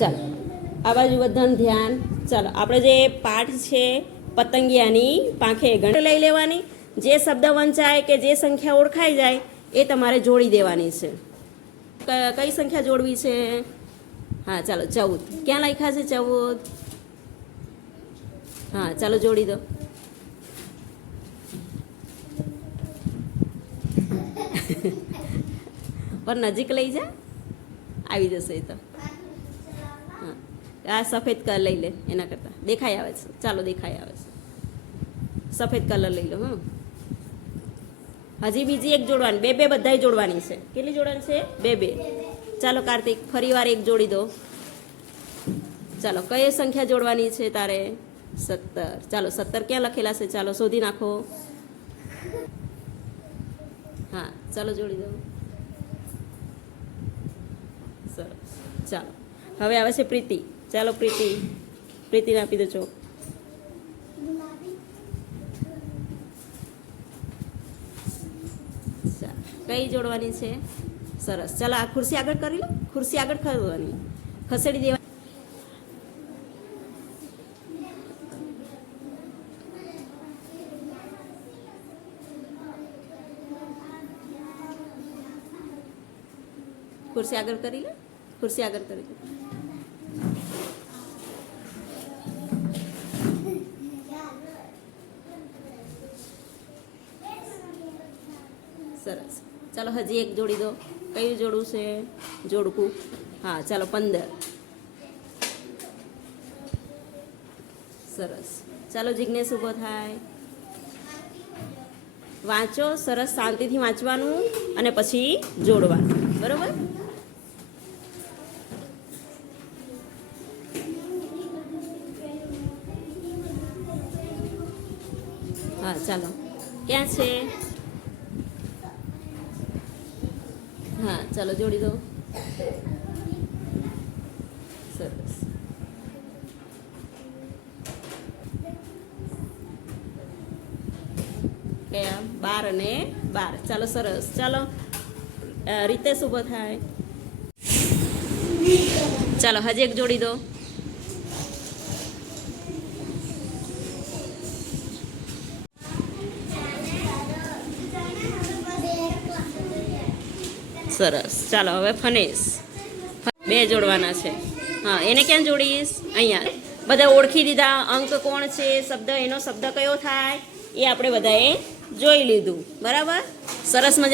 ચાલો આ બાજુ બધાનું ધ્યાન. ચાલો આપણે જે પાઠ છે પતંગિયાની પાંખે ગણ લઈ લેવાની. જે શબ્દ વંચાય કે જે સંખ્યા ઓળખાઈ જાય એ તમારે જોડી દેવાની છે. કઈ સંખ્યા જોડવી છે? હા ચાલો 14. ક્યાં લખ્યા છે 14? હા ચાલો જોડી દો. પણ નજીક લઈ જા, આવી જશે એ તો. હા આ સફેદ કલર લઈ લે, એના કરતાં દેખાઈ આવે છે. ચાલો દેખાઈ આવે છે, સફેદ કલર લઈ લો. હા હજી બીજી એક જોડવાની, બે બધાય જોડવાની છે. કેટલી જોડવાની છે? બે. ચાલો કાર્તિક ફરી વાર એક જોડી દો. ચાલો કઈ સંખ્યા જોડવાની છે તારે? 17. ચાલો 17 ક્યાં લખેલા છે? ચાલો શોધી નાખો. હા ચાલો જોડી દો. સરસ. ચાલો હવે આવે છે પ્રીતિ. ચાલો પ્રીતિને આપી દો ચોક. કઈ જોડવાની છે? સરસ. ચાલો આ ખુરશી આગળ કરી લો. ખુરશી આગળ કરવાની, ખસેડી દેવાની. ખુરશી આગળ કરી લે. ખુરશી આગળ કરી લે. સરસ. ચાલો હજી એક જોડી દો. કયું જોડવું છે? જોડકું. હા ચાલો 15. સરસ. ચાલો જિજ્ઞેશ ઊભો થાય. વાંચો સરસ, શાંતિથી વાંચવાનું અને પછી જોડવાનું. બરોબર? હા ચાલો ક્યાં છે? હા ચાલો જોડી દો. સરસ. કયા? 12 અને 12. ચાલો સરસ. ચાલો રીતેશ ઊભો થાય. ચાલો હજી એક જોડી દો. સરસ. ચાલો હવે ફનેશ. 2 જોડવાના છે. હા એને ક્યાં જોડીશ? અહીંયા. બધા ઓળખી દીધા. અંક કોણ છે, શબ્દ, એનો શબ્દ કયો થાય એ આપણે બધાએ જોઈ લીધું. બરાબર? સરસ મજા.